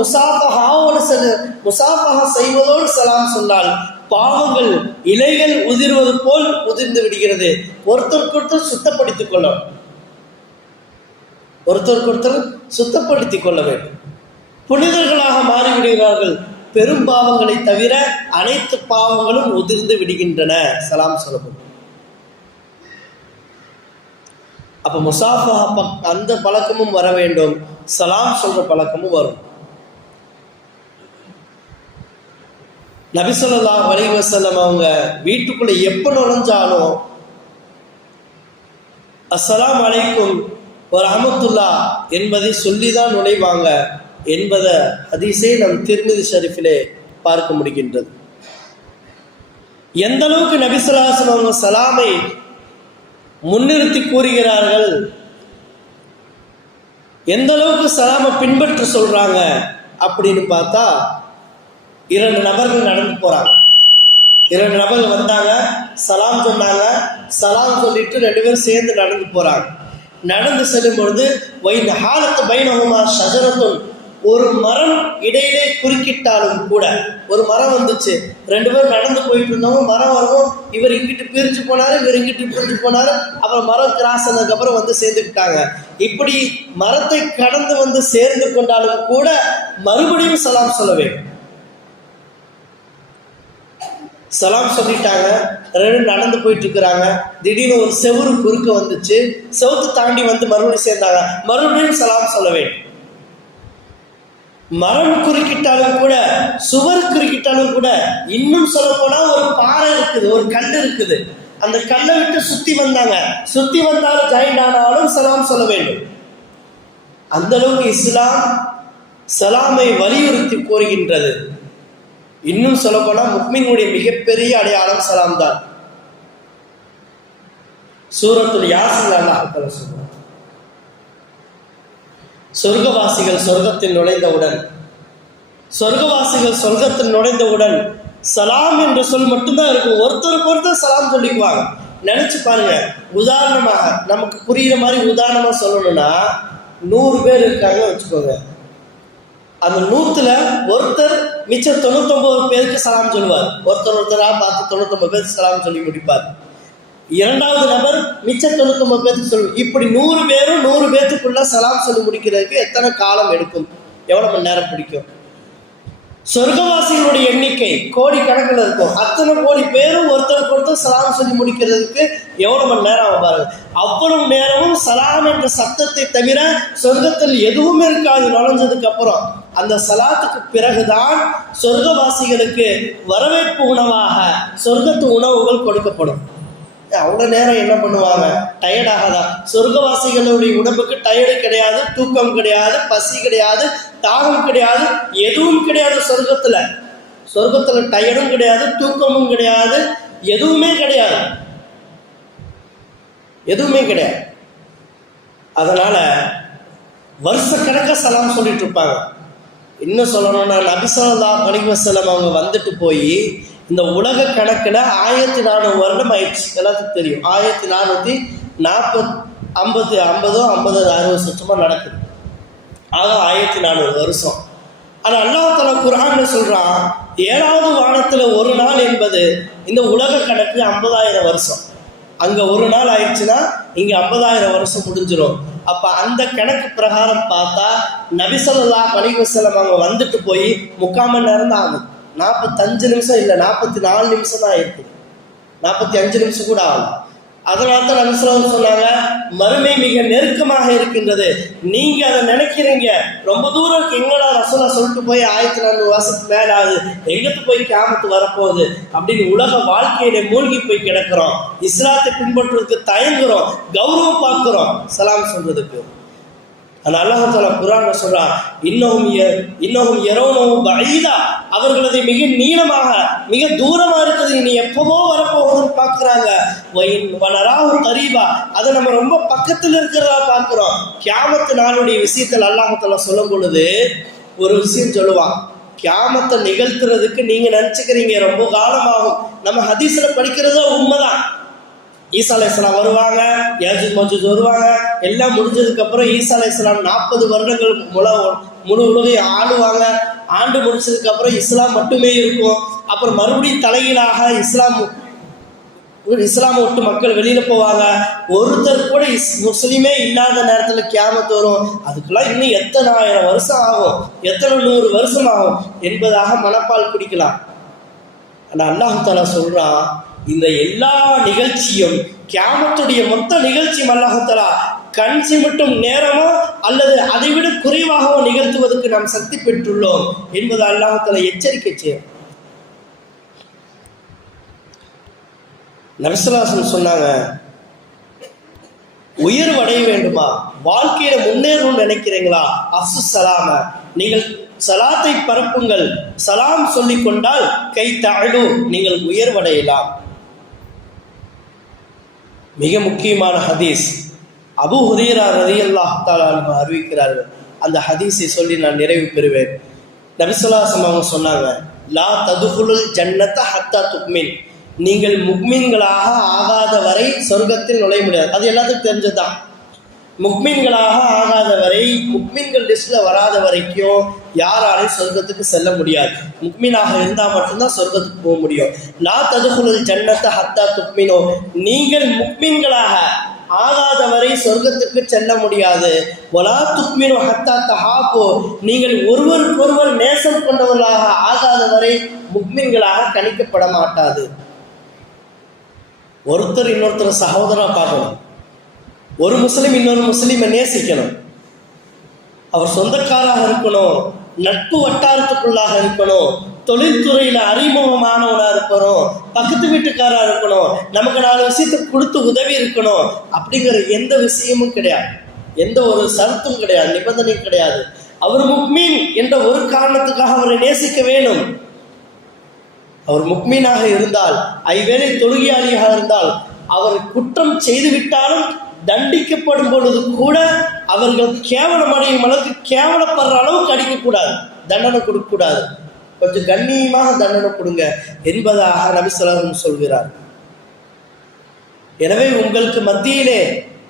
முசாஃபஹா செய்வதோடு சலாம் சொன்னால் பாவங்கள் இலைகள் உதிர்வது போல் உதிர்ந்து விடுகிறது. ஒருத்தருக்கொருத்தர் சுத்தப்படுத்திக் கொள்ளணும், ஒருத்தருக்கொருத்தர் சுத்தப்படுத்திக் கொள்ள வேண்டும். புனிதர்களாக மாறிவிடுகிறார்கள். பெரும் பாவங்களை தவிர அனைத்து பாவங்களும் உதிர்ந்து விடுகின்றன சலாம் சொல்லப்படும். அப்ப முசாஃபா அந்த பழக்கமும் வர வேண்டும், சலாம் சொல்ற பழக்கமும் வரும். நபி ஸல்லல்லாஹு அலைஹி வஸல்லம் அவங்க வீட்டுக்குள்ள எப்ப நுழைஞ்சாலும் அஸ்ஸலாமு அலைக்கும் வரஹ்மத்துல்லாஹ் என்பதை சொல்லிதான் நுழைவாங்க என்பதை ஹதீஸை நம் திர்மிதி ஷரீஃபிலே பார்க்க முடிகின்றது. எந்த அளவுக்கு நபி ஸல்லல்லாஹு அலைஹி வஸல்லம் அவங்க சலாமை முன்னிறுத்தி கூறுகிறார்கள், எந்த அளவுக்கு சலாமை பின்பற்ற சொல்றாங்க அப்படின்னு பார்த்தா, 2 நபர்கள் நடந்து போறாங்க. 2 நபர்கள் வந்தாங்க, சலாம் சொன்னாங்க. சலாம் சொல்லிட்டு 2 பேரும் சேர்ந்து நடந்து போறாங்க. நடந்து செல்லும் பொழுது வைன் ஹாலத்து பைனஹுமா ஷஜரத்துன், ஒரு மரம் இடையிலே குறுக்கிட்டாலும் கூட, ஒரு மரம் வந்துச்சு, 2 பேரும் நடந்து போயிட்டு இருந்தவங்க, மரம் வரவும் இவர் இங்கிட்டு பிரிஞ்சு போனாரு, இவர் இங்கிட்டு பிரிஞ்சு போனாரு. அப்புறம் மரம் கிராஸ் ஆனதுக்கு அப்புறம் சேர்ந்துக்கிட்டாங்க. இப்படி மரத்தை கடந்து சேர்ந்து கொண்டாலும் கூட மறுபடியும் சலாம் சொல்ல வேண்டும். சலாம் சொல்லிட்டாங்க, 2 நடந்து போயிட்டு இருக்கிறாங்க. திடீர்னு ஒரு செவுரு குறுக்க வந்துச்சு, செவுத்து தாண்டி மறுபடியும் சேர்ந்தாங்க, மறுபடியும் சலாம் சொல்ல வேண்டும். மரம் குறுக்கிட்டாலும் கூட, சுவர் குறுக்கிட்டாலும் கூட, இன்னும் சொல்ல போனா ஒரு பாறை இருக்குது, ஒரு கல் இருக்குது, அந்த கல்லை விட்டு சுத்தி வந்தாங்க, சுத்தி வந்தாலும் ஜாயிண்ட் ஆனாலும் சலாம் சொல்ல வேண்டும். அந்த அளவுக்கு இஸ்லாம் சலாமை வலியுறுத்தி கூறுகின்றது. இன்னும் சொல்லப்போனால் முக்மினுடைய மிகப்பெரிய அடையாளம் சலாம் தான். சூரத்துல் யாஸின் அல்லாஹ் தஆலா சொல்றார், சொர்க்கவாசிகள் சொர்க்கத்தில் நுழைந்தவுடன் சலாம் என்ற சொல் மட்டும்தான் இருக்கும். ஒருத்தருக்கு ஒருத்தர் சலாம் சொல்லிக்குவாங்க. நினைச்சு பாருங்க, உதாரணமாக நமக்கு புரியுற மாதிரி உதாரணமா சொல்லணும்னா 100 பேர் இருக்காங்க வச்சுக்கோங்க. அந்த 100ல ஒருத்தர் மிச்சம் 99 பேருக்கு சலாம் சொல்லுவார். ஒருத்தராக பார்த்து 99 பேருக்கு சலாம் சொல்லி முடிப்பார். 2வது நபர் மிச்சம் 99 பேருக்கு சொல்லுவார். இப்படி 100 பேரும் 100 பேத்துக்குள்ள சலாம் சொல்லி முடிக்கிறதுக்கு எத்தனை காலம் எடுக்கும்? எவ்வளவு மணி நேரம் பிடிக்கும்? சொர்க்கவாசிகளுடைய எண்ணிக்கை கோடி கணக்கில் இருக்கும். அத்தனை கோடி பேரும் ஒருத்தருக்கு ஒருத்தர் சலாம் சொல்லி முடிக்கிறதுக்கு எவ்வளவு மணி நேரம் ஆகும் பாருங்க. அவ்வளவு நேரமும் சலாம் என்ற சத்தத்தை தவிர சொர்க்கத்தில் எதுவும் இருக்காது. நுழைஞ்சதுக்கு அப்புறம் அந்த சலாத்துக்கு பிறகுதான் சொர்க்கவாசிகளுக்கு வரவேற்பு உணவாக சொர்க்கத்து உணவுகள் கொடுக்கப்படும். அவ்வளோ நேரம் என்ன பண்ணுவாங்க? டயர்டாகதா? சொர்க்கவாசிகளுடைய உடம்புக்கு டயர்டு கிடையாது, தூக்கம் கிடையாது, பசி கிடையாது, தாகம் கிடையாது, எதுவும் கிடையாது. சொர்க்கத்தில் டயர்டும் கிடையாது, தூக்கமும் கிடையாது, எதுவுமே கிடையாது. அதனால வருஷக்கணக்க சலாம் சொல்லிட்டு இருப்பாங்க. இன்னும் சொல்லணும்னா நபி ஸல்லல்லாஹு அலைஹி வஸல்லம் அவங்க வந்துட்டு போய் இந்த உலக கணக்கில் 1400 வருடம் ஆயிடுச்சு. எல்லாத்துக்கும் தெரியும். 1440 60 சுத்தமாக நடக்குது. ஆக 1400 வருஷம். ஆனால் அல்லாஹ் தஆலா குர்ஆன்ல சொல்றான், 7வது வானத்தில் ஒரு நாள் என்பது இந்த உலக கணக்கு 50,000 வருஷம். அங்கே ஒரு நாள் ஆயிடுச்சுன்னா இங்கே 50,000 வருஷம் முடிஞ்சிடும். அப்போ அந்த கணக்கு பிரகாரம் பார்த்தா நபி ஸல்லல்லாஹு அலைஹி வஸல்லம் அவங்க வந்துட்டு போய் 3/4 மணி நேரம் தான் ஆகுது. 45 நிமிஷம் இல்லை, 44 நிமிஷம் தான் இருக்குது. 45 நிமிஷம் கூட ஆகும். அதனால தான் நபி ஸல்லல்லாஹு அலைஹி வஸல்லம் சொன்னாங்க, மறுமை மிக நெருக்கமாக இருக்கின்றது. நீங்க அதை நினைக்கிறீங்க ரொம்ப தூரம் இருக்கு, எங்கடா ரசூலா சொல்லிட்டு போய் 1400 வருஷத்துக்கு மேல ஆகுது, எங்கிட்டு போய் கியாமத்து வரப்போகுது அப்படின்னு உலக வாழ்க்கையில மூழ்கி போய் கிடக்கிறோம். இஸ்லாத்தை பின்பற்றுவதற்கு தயங்குறோம், கௌரவம் பார்க்கிறோம் சலாம் சொல்றதுக்கு. ஆனால் அல்லாஹ் தஆலா குர்ஆன்ல சொல்றான், இன்னஹும் யரௌனஹு பஈதா, அவர்களது மிக நீளமாக மிக தூரமா இருக்குது, இனி எப்பவோ வரப்போகுதுன்னு பார்க்குறாங்க. வனராஹு கரீபா, அதை நம்ம ரொம்ப பக்கத்தில் இருக்கிறதா பார்க்குறோம். கியாமத்து நாளுடைய விஷயத்தில் அல்லாஹ் தஆலா சொல்லும் பொழுது ஒரு விஷயம் சொல்லுவான். கியாமத்தை நிகழ்த்துறதுக்கு நீங்க நினைச்சுக்கிறீங்க ரொம்ப காலமாகும். நம்ம ஹதீஸ்ல படிக்கிறதோ உண்மைதான். ஈசா அலைஹிஸ்ஸலாம் வருவாங்க, யாஜூஜ் மஜூஜ் வருவாங்க. எல்லாம் முடிஞ்சதுக்கு அப்புறம் ஈசா அலைஹிஸ்ஸலாம் 40 வருடங்கள் முழு உலகையும் ஆளுவாங்க. ஆண்டு முடிச்சதுக்கு அப்புறம் இஸ்லாம் மட்டுமே இருக்கும். அப்புறம் மறுபடியும் தலைகீழாக இஸ்லாம் விட்டு மக்கள் வெளியில போவாங்க. ஒருத்தர் கூட முஸ்லிமே இல்லாத நேரத்தில் கியாமத்து வரும். அதுக்கெல்லாம் இன்னும் எத்தனை 1000 வருஷம் ஆகும், எத்தனை 100 வருஷம் ஆகும் என்பதாக மனப்பால் குடிக்கலாம். ஆனால் அல்லாஹ் தஆலா சொல்றான், இந்த எல்லா நிகழ்ச்சியும் கியாமத்துடைய மொத்த நிகழ்ச்சியும் அல்லாஹ் தஆலா கண் சிமிட்டும் நேரமோ அல்லது அதைவிட குறைவாகவோ நிகழ்த்துவதற்கு நாம் சக்தி பெற்றுள்ளோம் என்பது அல்லாஹ் தஆலா எச்சரிக்கை செய்யும். நபி ஸல்லல்லாஹு அலைஹி வஸல்லம் சொன்னாங்க, உயர்வடைய வேண்டுமா, வாழ்க்கையில முன்னேறணும்னு நினைக்கிறீங்களா, அஃசு சலாம, நீங்கள் சலாத்தை பரப்புங்கள், சலாம் சொல்லிக் கொண்டால் கை தஅலு, நீங்கள் உயர்வடையலாம். மிக முக்கியமான ஹதீஸ் அபூ ஹுரைரா ரலியல்லாஹு தஆலா அன்ஹு அறிவிக்கிறார்கள். அந்த ஹதீஸை சொல்லி நான் நிறைவு பெறுவேன். நபி ஸல்லல்லாஹு அலைஹி வஸல்லம் அவங்க சொன்னாங்க, லா ததுகுலுல் ஜன்னத ஹத்தா துக்மின், நீங்கள் முக்மீன்களாக ஆகாத வரை சொர்க்கத்தில் நுழைய முடியாது. அது எல்லாத்துக்கும் தெரிஞ்சதுதான். முக்மீன்களாக ஆகாத வரை, முக்மீன்கள் லிஸ்ட்ல வராத வரைக்கும் யாராலையும் சொர்க்கத்துக்கு செல்ல முடியாது. முக்மீனாக இருந்தால் மட்டும்தான் சொர்க்கத்துக்கு போக முடியும். லா ததுகுலுல் ஜன்னத ஹத்தா துக்மினோ, நீங்கள் முக்மீன்களாக ஆகாத வரை சொர்க்கத்துக்கு செல்ல முடியாது. வலா துக்மினு ஹத்தா தஹாபு, நீங்கள் ஒருவருக்கொருவர் நேசம் கொண்டவர்களாக ஆகாத வரை முக்மீன்களாக கணிக்கப்பட மாட்டாது. ஒருத்தர் இன்னொருத்தர் சகோதரா பார்க்கணும். ஒரு முஸ்லிம் இன்னொரு முஸ்லிமை நேசிக்கணும். அவர் சொந்தக்காராக இருக்கணும், நட்பு வட்டாரத்துக்குள்ளாக இருக்கணும், தொழில்துறையில அறிமுகமானவனா இருக்கணும், பக்கத்து வீட்டுக்காரா இருக்கணும், நமக்கு 4 விஷயத்தை கொடுத்து உதவி இருக்கணும். அப்படிங்கிற எந்த விஷயமும் கிடையாது, எந்த ஒரு சரத்தும் கிடையாது, நிபந்தனையும் கிடையாது. அவர் முக்மீன் என்ற ஒரு காரணத்துக்காக அவரை நேசிக்க வேண்டும். அவர் முக்மீனாக இருந்தால், ஐவேளை தொழுகையாளியாக இருந்தால், அவர் குற்றம் செய்துவிட்டாலும் தண்டிக்கப்படும் பொழுது கூட அவர்கள் கேவலமடையும் அளவுக்கு கேவலப்படுற அளவுக்கு அடிக்கக்கூடாது, தண்டனை கொடுக்கக்கூடாது. கொஞ்சம் கண்ணியமாக தண்டனை கொடுங்க என்பதாக நபி ஸல்லல்லாஹு அலைஹி வஸல்லம் சொல்கிறார். எனவே உங்களுக்கு மத்தியிலே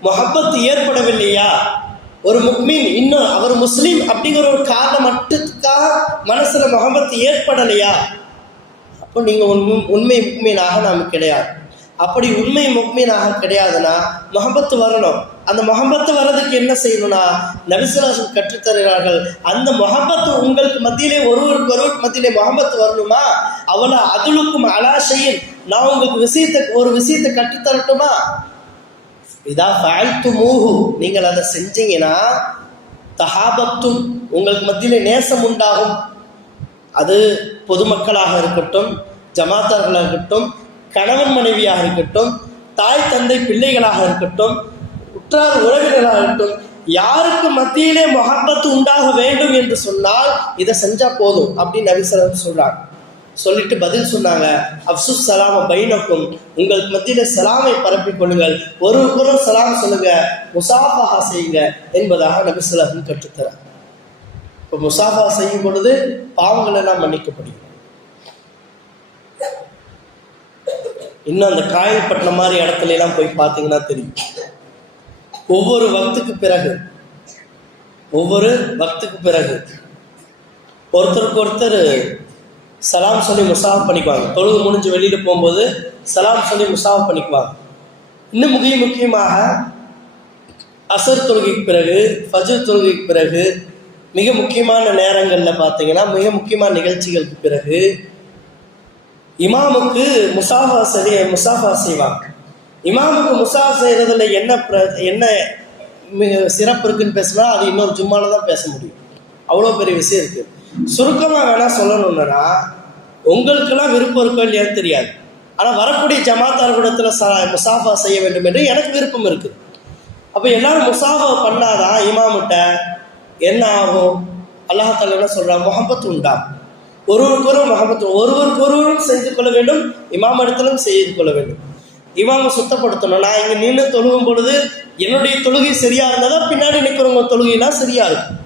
முஹப்பத் ஏற்படவில்லையா? ஒரு முக்மீன் இன்னும் அவர் முஸ்லீம் அப்படிங்கிற ஒரு காரணம் மட்டுக்காக மனசுல முஹப்பத் ஏற்படலையா? அப்போ நீங்க உண்மை முக்மீனாக நாம் கிடையாது. அப்படி உண்மை முக்மீனாக கிடையாதுன்னா முஹப்பத் வரணும். அந்த முஹப்பத்து வர்றதுக்கு என்ன செய்யணும்னா நபி ஸல்லல்லாஹு அலைஹி வஸல்லம் கற்றுத்தருகிறார்கள். அந்த முஹப்பத்து உங்களுக்கு மத்தியிலே ஒருவருக்கு ஒருவர் மத்தியிலே முஹப்பத் வரணுமா? அவளை அதுலுக்கும் அலாஷையில் நான் உங்களுக்கு ஒரு விஷயத்தை கற்றுத்தரட்டுமா? இதா ஃபஅல்துமூஹு, நீங்கள் அதை செஞ்சீங்கன்னா தஹாபத்தும், உங்களுக்கு மத்தியிலே நேசம் உண்டாகும். அது பொதுமக்களாக இருக்கட்டும், ஜமாத்தார்களாக இருக்கட்டும், கணவன் மனைவியாக இருக்கட்டும், தாய் தந்தை பிள்ளைகளாக இருக்கட்டும், உற்றார் உறவினராக இருக்கட்டும், யாருக்கு மத்தியிலே முஹப்பத் உண்டாக வேண்டும் என்று சொன்னால் இதை செஞ்சா போதும் அப்படின்னு நபி ஸல்லல்லாஹு அலைஹி வஸல்லம் சொல்றாங்க. சொல்லிட்டு பதில் சொன்னாங்க, அஃப்சுஸ் ஸலாம பைனக்கும், உங்களுக்கு மத்தியில சலாமை பரப்பிக் கொள்ளுங்கள், ஒருவருக்கொரு சலாம் சொல்லுங்க, முசாஃபஹா செய்யுங்க என்பதாக நபி ஸல்லல்லாஹு அலைஹி வஸல்லம் கற்றுத்தரார். இப்போ முசாஃபஹா செய்யும் பொழுது பாவங்கள் எல்லாம் மன்னிக்கப்படுகிறது. இன்னும் அந்த காயப்பட்ட மாதிரி இடத்துல எல்லாம் போய் பார்த்தீங்கன்னா தெரியும், ஒவ்வொரு வக்துக்கு பிறகு ஒருத்தருக்கு ஒருத்தர் சலாம் சொல்லி முசாஃப் பண்ணிக்குவாங்க. தொழுது முடிஞ்சு வெளியில் போகும்போது சலாம் சொல்லி முசாஃப் பண்ணிக்குவாங்க. இன்னும் முக்கியமாக அசர் தொழுகைக்கு பிறகு, ஃபஜ்ர் தொழுகைக்கு பிறகு, மிக முக்கியமான நேரங்களில் பார்த்தீங்கன்னா, மிக முக்கியமான நிகழ்ச்சிகளுக்கு பிறகு இமாமுக்கு முசாஃபா செய்வாங்க. இமாமுக்கு முசாஃபா செய்கிறதுல என்ன மிக சிறப்பு இருக்குன்னு பேசினா அது இன்னொரு ஜும்மால தான் பேச முடியும். அவ்வளோ பெரிய விஷயம் இருக்குது. சுருக்கமாக வேணால் சொல்லணுன்னா, உங்களுக்கெல்லாம் விருப்பம் இருக்கோ இல்லையான்னு தெரியாது, ஆனால் வரக்கூடிய ஜமாத்தார்களிடத்தில் முசாஃபா செய்ய வேண்டும் என்று எனக்கு விருப்பம் இருக்குது. அப்போ எல்லாரும் முசாஃபா பண்ணாதான் இமாமுட்ட என்ன ஆகும்? அல்லாஹ் தஆலா என்ன சொல்கிறான்? முஹப்பத் உண்டாகும். ஒருவருக்கொருவரும் செய்து கொள்ள வேண்டும், இமாம் இடத்திலும் செய்து கொள்ள வேண்டும். இமாமை சுத்தப்படுத்தணும். நான் இங்கே நின்று தொழுகும் பொழுது என்னுடைய தொழுகை சரியா இருந்ததா, பின்னாடி நிற்கிறவங்க தொழுகையெல்லாம் சரியா இருக்கும்.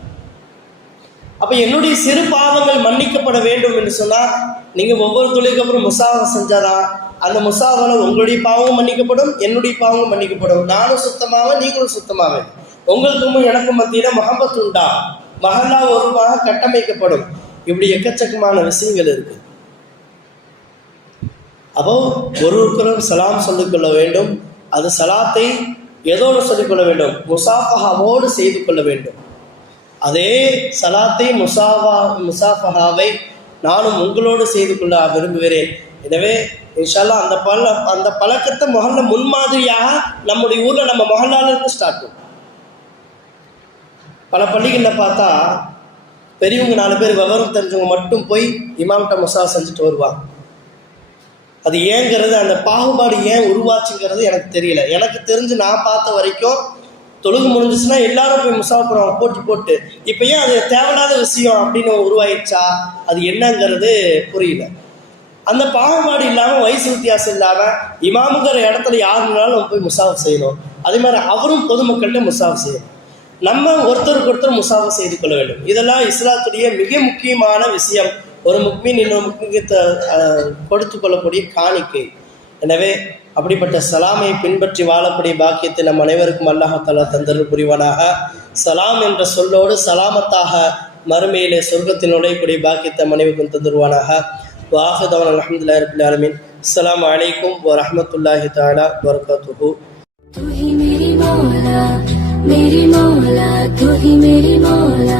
அப்போ என்னுடைய சிறு பாவங்கள் மன்னிக்கப்பட வேண்டும் என்று சொன்னால் நீங்கள் ஒவ்வொரு தொழுகைக்கு அப்புறம் முசாஃபா செஞ்சாதான் அந்த முசாஃபாவில் உங்களுடைய பாவமும் மன்னிக்கப்படும், என்னுடைய பாவமும் மன்னிக்கப்படும். நானும் சுத்தமாவேன், நீங்களும் சுத்தமாவேன். உங்களுக்கும் எனக்கும் மத்தியில் முஹப்பத் உண்டா, மஹல்லா ஒருவாக கட்டமைக்கப்படும். இப்படி எக்கச்சக்கமான விஷயங்கள் இருக்கு. அப்போ ஒருவருக்கொரு சலாம் சொல்லிக்கொள்ள வேண்டும். அது சலாத்தை எதோடு சொல்லிக்கொள்ள வேண்டும்? முசாஃபஹாவோடு செய்து கொள்ள வேண்டும். அதே சலாத்தை முசாஃபஹாவை நானும் உங்களோடு செய்து கொள்ள விரும்புகிறேன். எனவே இன்ஷா அல்லாஹ் அந்த பழக்கத்தை மொஹல்ல முன்மாதிரியாக நம்முடைய ஊரில் நம்ம மொஹல்லாலிருந்து ஸ்டார்ட் பண்ணும். பல பள்ளிகளில் பார்த்தா பெரியவங்க 4 பேர் விவரம் தெரிஞ்சவங்க மட்டும் போய் இமாம்கிட்ட முசாஃபா செஞ்சுட்டு வருவாங்க. அது ஏங்கிறது, அந்த பாகுபாடு ஏன் உருவாச்சுங்கிறது எனக்கு தெரியல. எனக்கு தெரிஞ்சு நான் பார்த்த வரைக்கும் தொழுகு முடிஞ்சிச்சுன்னா எல்லாரும் போய் முசாஃபா போடுவாங்க போட்டு. இப்போ ஏன் அது தேவையில்லாத விஷயம் அப்படின்னு உருவாயிடுச்சா, அது என்னங்கிறது புரியல. அந்த பாகுபாடு இல்லாமல், வயசு வித்தியாசம் இல்லாமல், இமாமுங்கிற இடத்துல யாருனாலும் போய் முசாஃபா செய்யணும். அதே மாதிரி அவரும் பொதுமக்கள்கிட்ட முசாஃபா செய்யணும். நம்ம ஒருத்தருக்கு ஒருத்தர் முசாஃபா செய்து கொள்ள வேண்டும். இதெல்லாம் இஸ்லாத்துடைய மிக முக்கியமான விஷயம். ஒரு முக்மீன் இன்னொரு முக்மீனுக்கு கொடுத்து கொள்ளக்கூடிய காணிக்கை. எனவே அப்படிப்பட்ட சலாமை பின்பற்றி வாழக்கூடிய பாக்கியத்தை நம் அனைவருக்கும் அல்லாஹ் தஆலா தந்தருள் புரிவானாக. சலாம் என்ற சொல்லோடு சலாமத்தாக மறுமையிலே சொர்க்கத்தில் நுழையக்கூடிய பாக்கியத்தை மனைவிக்கும் தந்துருவானாக. வாஹிர் தஅவானா அல்ஹம்துலில்லாஹி ரப்பில் ஆலமீன். அஸ்ஸலாமு அலைக்கும் வரஹ்மத்துல்லாஹி தஆலா வபரகாத்துஹு. तू ही मेरी मौला, तू ही मेरी मौला.